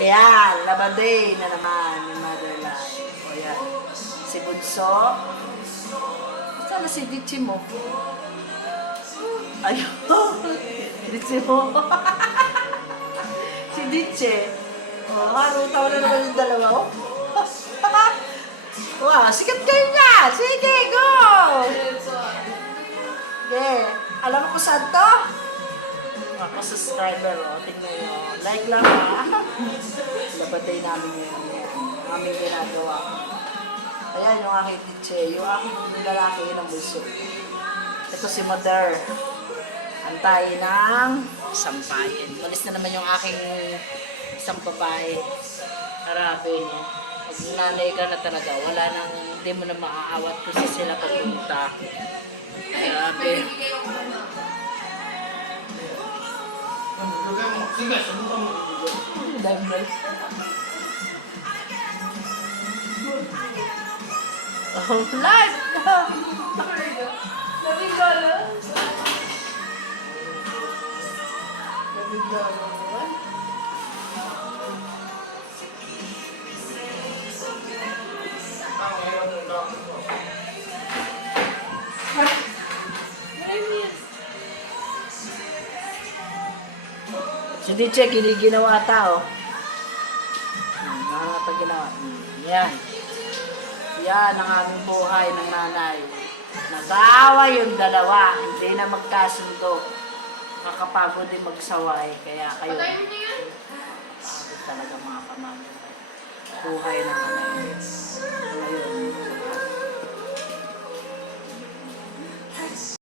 Ayan, labaday na naman ni Motherline. O yan. Si Bunso. Saan na si Dichi mo? Ayun. Dichi mo. Si Dichi. O, harutaw na naman yung dalawa. Oh. Wow, sikat kayo nga. Sige, go! Okay. Alam mo kung saan to? Ako subscriber, oh. Tingnan nyo. Like lang, ha? Labatay namin yun. Aming ginagawa. Ayan yung aking teacher. Yung aking lalaki ng bulso. Ito si Mother. Antayin ng sampayin. Malis na naman yung aking isang babae. Harapin niya. Pag nanay ka na talaga, wala nang, hindi mo na maaawat kung sila papunta. Grabe. Dami. Oh, live! Nabigala. Si Diche, giniginawa tao. Mga ginawa. Yan. Yan ang aming buhay ng nanay. Nag-aaway yung dalawa. Hindi na magkasundo. Nakakapagod din magsaway. Kaya kayo. Pagod talaga mga pamangkin. Buhay ng nanay.